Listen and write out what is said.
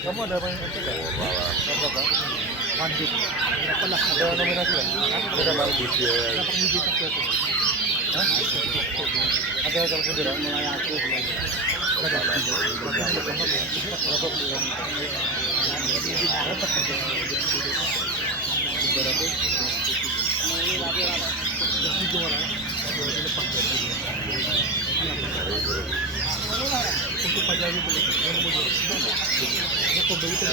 Kamu ada main itu nggak? Apa? Wanduk. Berapa lah? Ada nominasi nggak? Ada apa? Ada penghujung satu. Hah? Ada bendera mulai aku. Ada. Berapa bulan? Untuk pajak yang boleh pembeli itu